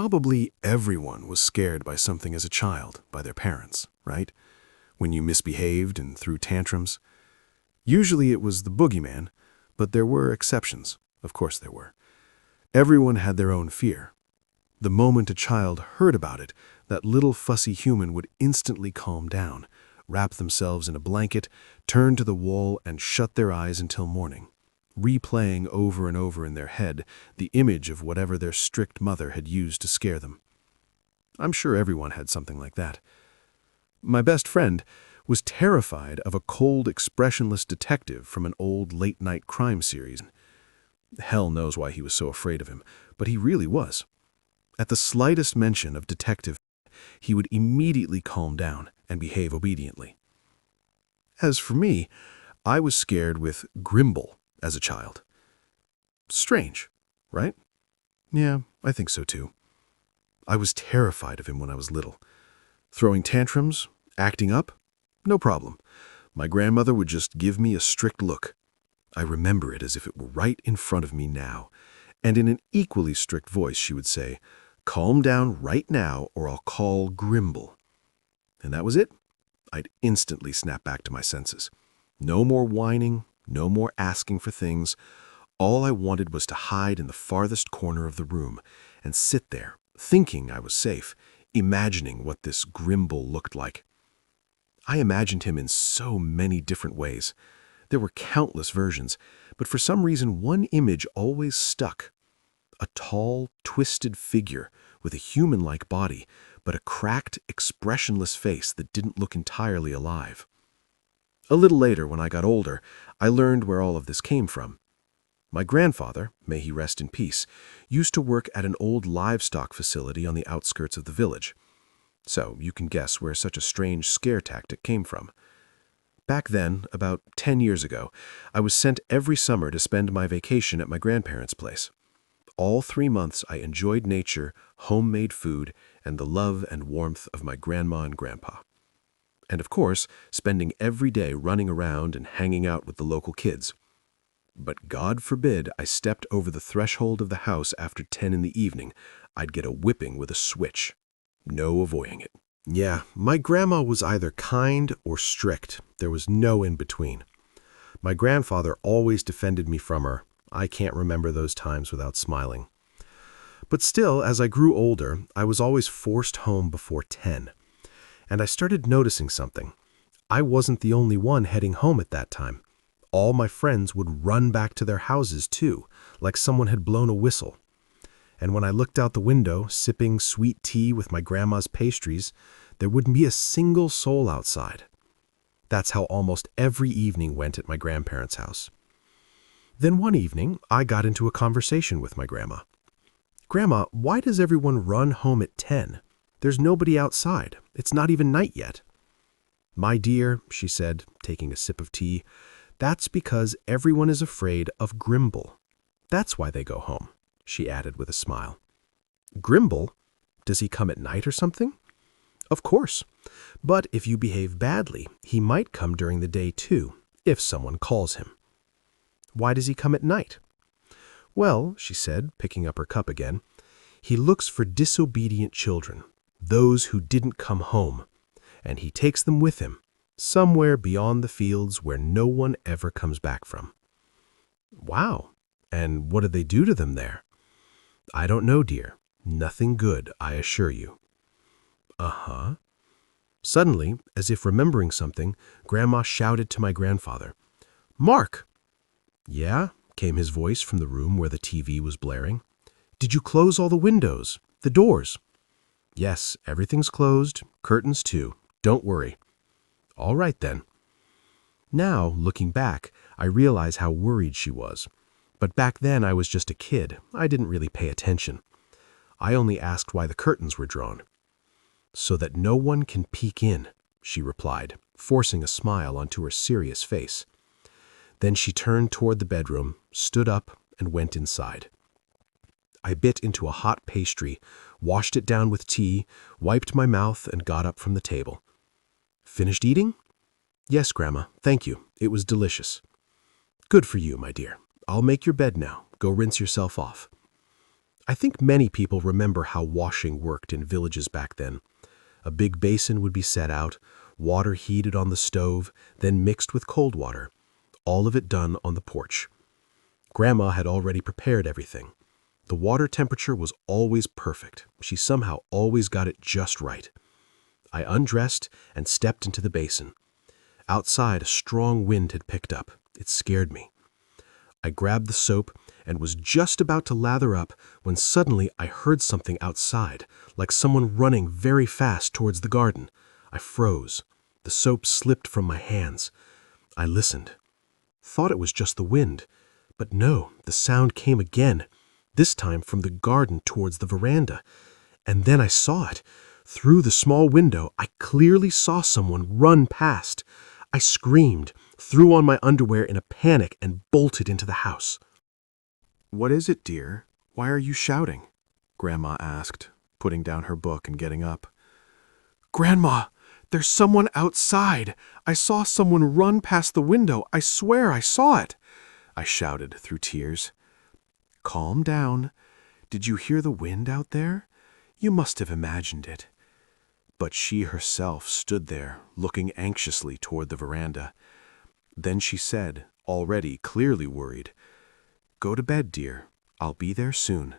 Probably everyone was scared by something as a child, by their parents, right? When you misbehaved and threw tantrums. Usually it was the boogeyman, but there were exceptions. Of course there were. Everyone had their own fear. The moment a child heard about it, that little fussy human would instantly calm down, wrap themselves in a blanket, turn to the wall, and shut their eyes until morning, replaying over and over in their head the image of whatever their strict mother had used to scare them. I'm sure everyone had something like that. My best friend was terrified of a cold, expressionless detective from an old late-night crime series. Hell knows why he was so afraid of him, but he really was. At the slightest mention of detective, he would immediately calm down and behave obediently. As for me, I was scared with Grimble as a child. Strange, right? Yeah, I think so too. I was terrified of him when I was little. Throwing tantrums, acting up, no problem. My grandmother would just give me a strict look. I remember it as if it were right in front of me now. And in an equally strict voice she would say, "Calm down right now or I'll call Grimble." And that was it. I'd instantly snap back to my senses. No more whining, no more asking for things. All I wanted was to hide in the farthest corner of the room and sit there, thinking I was safe, imagining what this Grimble looked like. I imagined him in so many different ways. There were countless versions, but for some reason one image always stuck. A tall, twisted figure with a human-like body, but a cracked, expressionless face that didn't look entirely alive. A little later, when I got older, I learned where all of this came from. My grandfather, may he rest in peace, used to work at an old livestock facility on the outskirts of the village. So you can guess where such a strange scare tactic came from. Back then, about 10 years ago, I was sent every summer to spend my vacation at my grandparents' place. All 3 months I enjoyed nature, homemade food, and the love and warmth of my grandma and grandpa. And of course, spending every day running around and hanging out with the local kids. But God forbid I stepped over the threshold of the house after 10 in the evening, I'd get a whipping with a switch. No avoiding it. Yeah, my grandma was either kind or strict. There was no in between. My grandfather always defended me from her. I can't remember those times without smiling. But still, as I grew older, I was always forced home before 10. And I started noticing something. I wasn't the only one heading home at that time. All my friends would run back to their houses too, like someone had blown a whistle. And when I looked out the window, sipping sweet tea with my grandma's pastries, there wouldn't be a single soul outside. That's how almost every evening went at my grandparents' house. Then one evening, I got into a conversation with my grandma. "Grandma, why does everyone run home at 10? There's nobody outside. It's not even night yet." "My dear," she said, taking a sip of tea, "that's because everyone is afraid of Grimble. That's why they go home," she added with a smile. "Grimble? Does he come at night or something?" "Of course. But if you behave badly, he might come during the day too, if someone calls him." "Why does he come at night?" "Well," she said, picking up her cup again, "he looks for disobedient children, those who didn't come home, and he takes them with him, somewhere beyond the fields where no one ever comes back from." "Wow. And what do they do to them there?" "I don't know, dear. Nothing good, I assure you." "Uh-huh." Suddenly, as if remembering something, Grandma shouted to my grandfather, "Mark!" "Yeah?" came his voice from the room where the TV was blaring. "Did you close all the windows, the doors?" "Yes, everything's closed, curtains too. Don't worry." "All right then." Now, looking back, I realize how worried she was. But back then I was just a kid. I didn't really pay attention. I only asked why the curtains were drawn. "So that no one can peek in," she replied, forcing a smile onto her serious face. Then she turned toward the bedroom, stood up, and went inside. I bit into a hot pastry, washed it down with tea, wiped my mouth, and got up from the table. "Finished eating?" "Yes, Grandma, thank you. It was delicious." "Good for you, my dear. I'll make your bed now. Go rinse yourself off." I think many people remember how washing worked in villages back then. A big basin would be set out, water heated on the stove, then mixed with cold water, all of it done on the porch. Grandma had already prepared everything. The water temperature was always perfect. She somehow always got it just right. I undressed and stepped into the basin. Outside, a strong wind had picked up. It scared me. I grabbed the soap and was just about to lather up when suddenly I heard something outside, like someone running very fast towards the garden. I froze. The soap slipped from my hands. I listened. Thought it was just the wind. But no, the sound came again, this time from the garden towards the veranda. And then I saw it. Through the small window, I clearly saw someone run past. I screamed, threw on my underwear in a panic, and bolted into the house. "What is it, dear? Why are you shouting?" Grandma asked, putting down her book and getting up. "Grandma, there's someone outside. I saw someone run past the window. I swear I saw it," I shouted through tears. "Calm down. Did you hear the wind out there? You must have imagined it." But she herself stood there, looking anxiously toward the veranda. Then she said, already clearly worried, "Go to bed, dear. I'll be there soon."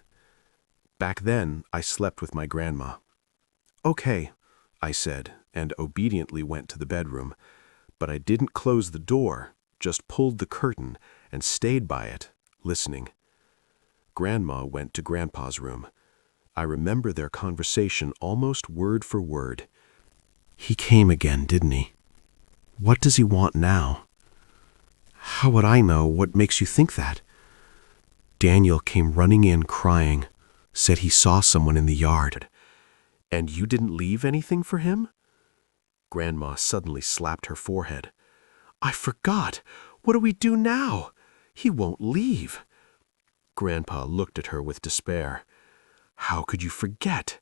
Back then, I slept with my grandma. "Okay," I said, and obediently went to the bedroom. But I didn't close the door, just pulled the curtain and stayed by it, listening. Grandma went to Grandpa's room. I remember their conversation almost word for word. "He came again, didn't he? What does he want now?" "How would I know? What makes you think that?" "Daniel came running in crying, said he saw someone in the yard." "And you didn't leave anything for him?" Grandma suddenly slapped her forehead. "I forgot. What do we do now? He won't leave." Grandpa looked at her with despair. "How could you forget?"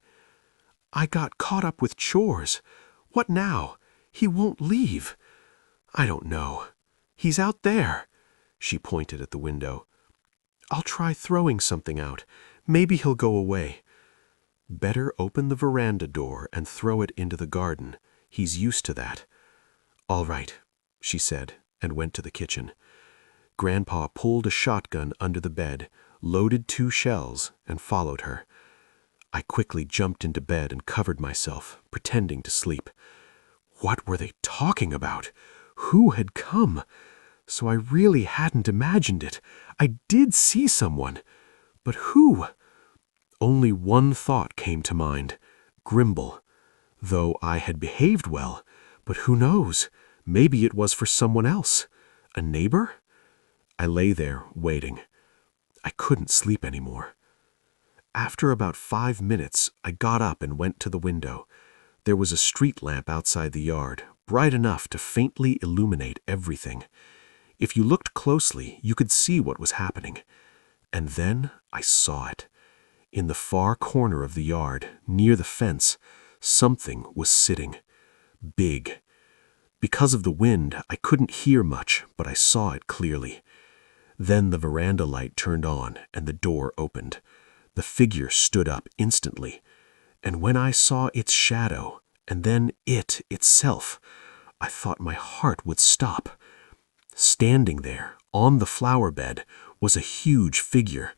"I got caught up with chores. What now? He won't leave. I don't know. He's out there." She pointed at the window. "I'll try throwing something out. Maybe he'll go away." "Better open the veranda door and throw it into the garden. He's used to that." "All right," she said, and went to the kitchen. Grandpa pulled a shotgun under the bed, loaded 2 shells, and followed her. I quickly jumped into bed and covered myself, pretending to sleep. What were they talking about? Who had come? So I really hadn't imagined it. I did see someone. But who? Only one thought came to mind: Grimble. Though I had behaved well, but who knows? Maybe it was for someone else. A neighbor? I lay there, waiting. I couldn't sleep anymore. After about 5 minutes, I got up and went to the window. There was a street lamp outside the yard, bright enough to faintly illuminate everything. If you looked closely, you could see what was happening. And then I saw it. In the far corner of the yard, near the fence, something was sitting. Big. Because of the wind, I couldn't hear much, but I saw it clearly. Then the veranda light turned on and the door opened. The figure stood up instantly. And when I saw its shadow, and then it itself, I thought my heart would stop. Standing there, on the flower bed, was a huge figure.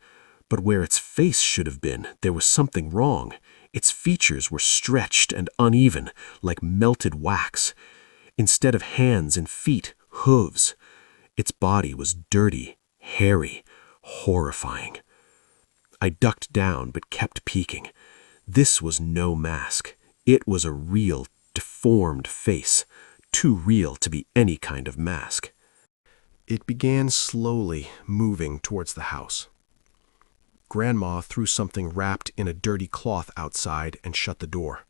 But where its face should have been, there was something wrong. Its features were stretched and uneven, like melted wax. Instead of hands and feet, hooves. Its body was dirty, hairy, horrifying. I ducked down but kept peeking. This was no mask. It was a real, deformed face, too real to be any kind of mask. It began slowly moving towards the house. Grandma threw something wrapped in a dirty cloth outside and shut the door.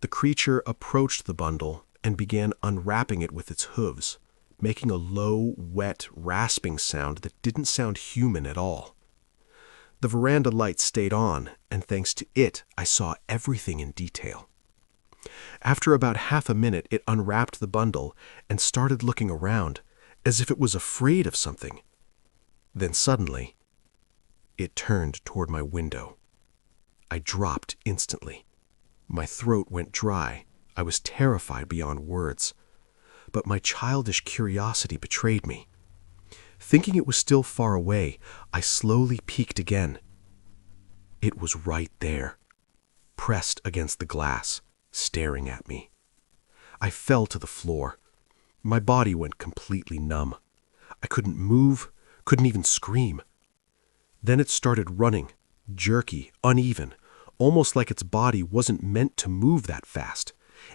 The creature approached the bundle and began unwrapping it with its hooves, making a low, wet, rasping sound that didn't sound human at all. The veranda light stayed on, and thanks to it, I saw everything in detail. After about half a minute, it unwrapped the bundle and started looking around, as if it was afraid of something. Then suddenly, It turned toward my window. I dropped instantly. My throat went dry. I was terrified beyond words. But my childish curiosity betrayed me. Thinking it was still far away, I slowly peeked again. It was right there, pressed against the glass, staring at me. I fell to the floor. My body went completely numb. I couldn't move, couldn't even scream. Then it started running, jerky, uneven, almost like its body wasn't meant to move that fast,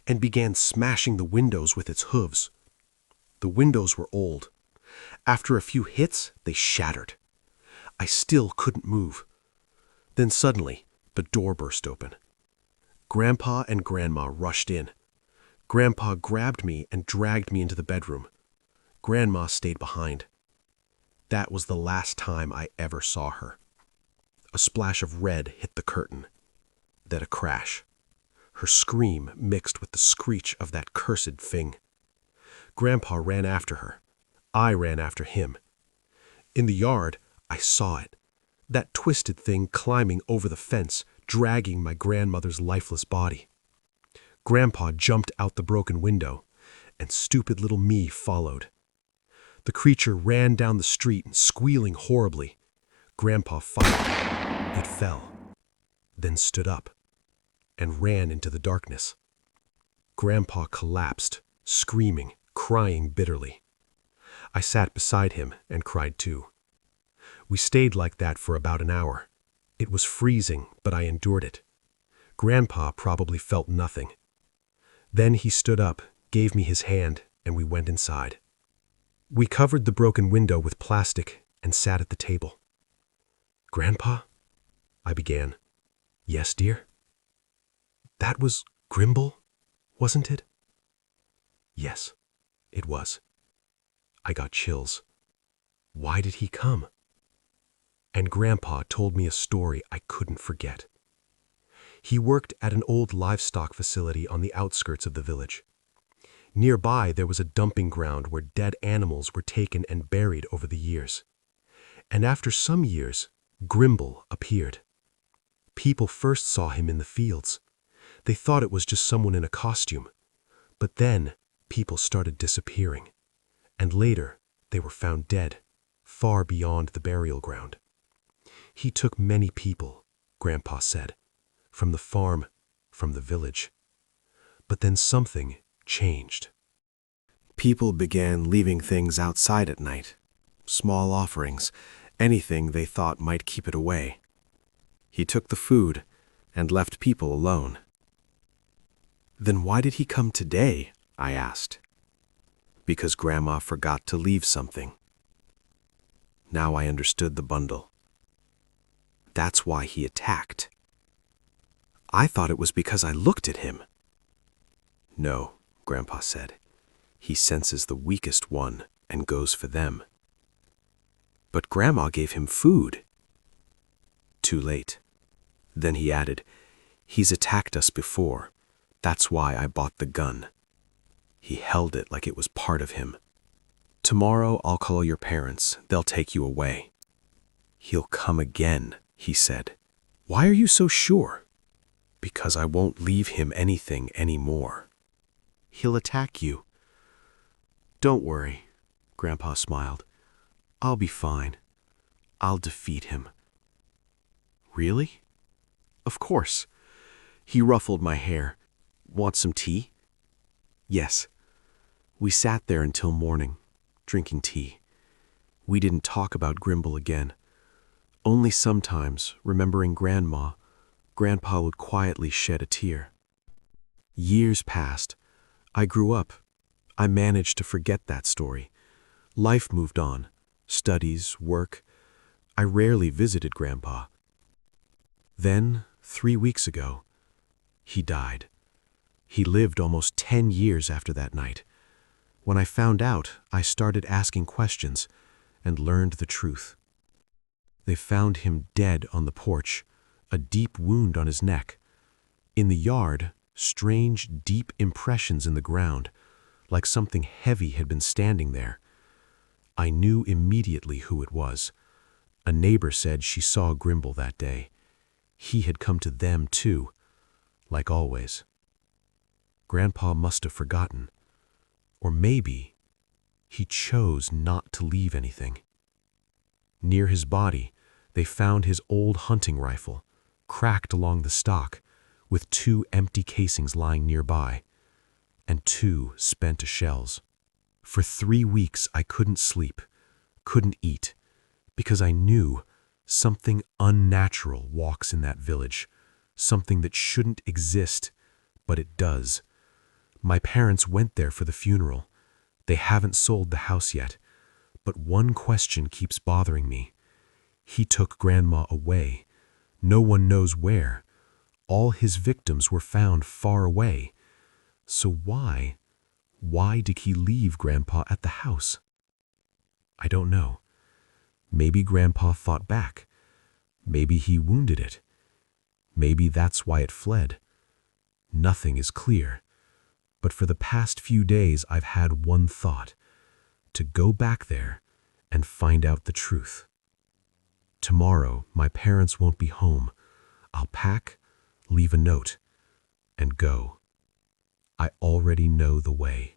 and began smashing the windows with its hooves. The windows were old. After a few hits, they shattered. I still couldn't move. Then suddenly, the door burst open. Grandpa and Grandma rushed in. Grandpa grabbed me and dragged me into the bedroom. Grandma stayed behind. That was the last time I ever saw her. A splash of red hit the curtain. Then a crash. Her scream mixed with the screech of that cursed thing. Grandpa ran after her. I ran after him. In the yard, I saw it. That twisted thing climbing over the fence, dragging my grandmother's lifeless body. Grandpa jumped out the broken window, and stupid little me followed. The creature ran down the street, squealing horribly. Grandpa fired. It fell, then stood up, and ran into the darkness. Grandpa collapsed, screaming, crying bitterly. I sat beside him and cried too. We stayed like that for about an hour. It was freezing, but I endured it. Grandpa probably felt nothing. Then he stood up, gave me his hand, and we went inside. We covered the broken window with plastic and sat at the table. "Grandpa?" I began. "Yes, dear?" "That was Grimble, wasn't it?" "Yes, it was." I got chills. Why did he come? And Grandpa told me a story I couldn't forget. He worked at an old livestock facility on the outskirts of the village. Nearby, there was a dumping ground where dead animals were taken and buried over the years. And after some years, Grimble appeared. People first saw him in the fields. They thought it was just someone in a costume. But then, people started disappearing. And later, they were found dead, far beyond the burial ground. He took many people, Grandpa said, from the farm, from the village. But then something changed. People began leaving things outside at night. Small offerings, anything they thought might keep it away. He took the food and left people alone. "Then why did he come today?" I asked. "Because Grandma forgot to leave something." Now I understood the bundle. That's why he attacked. I thought it was because I looked at him. "No," Grandpa said. "He senses the weakest one and goes for them." "But Grandma gave him food." Too late. Then he added, "He's attacked us before. That's why I bought the gun." He held it like it was part of him. "Tomorrow I'll call your parents. They'll take you away." "He'll come again," he said. "Why are you so sure?" "Because I won't leave him anything anymore." "He'll attack you." "Don't worry," Grandpa smiled. "I'll be fine. I'll defeat him." "Really?" "Of course." He ruffled my hair. "Want some tea?" "Yes." We sat there until morning, drinking tea. We didn't talk about Grimble again. Only sometimes, remembering Grandma, Grandpa would quietly shed a tear. Years passed. I grew up. I managed to forget that story. Life moved on. Studies, work. I rarely visited Grandpa. Then, 3 weeks ago, he died. He lived almost 10 years after that night. When I found out, I started asking questions and learned the truth. They found him dead on the porch, a deep wound on his neck. In the yard, strange, deep impressions in the ground, like something heavy had been standing there. I knew immediately who it was. A neighbor said she saw Grimble that day. He had come to them too, like always. Grandpa must have forgotten. Or maybe he chose not to leave anything. Near his body, they found his old hunting rifle, cracked along the stock, with 2 empty casings lying nearby, and 2 spent shells. For 3 weeks I couldn't sleep, couldn't eat, because I knew something unnatural walks in that village, something that shouldn't exist, but it does. My parents went there for the funeral. They haven't sold the house yet, but one question keeps bothering me. He took Grandma away. No one knows where. All his victims were found far away. So why did he leave Grandpa at the house? I don't know. Maybe Grandpa fought back. Maybe he wounded it. Maybe that's why it fled. Nothing is clear. But for the past few days I've had one thought: to go back there and find out the truth. Tomorrow my parents won't be home. I'll pack, leave a note, and go. I already know the way.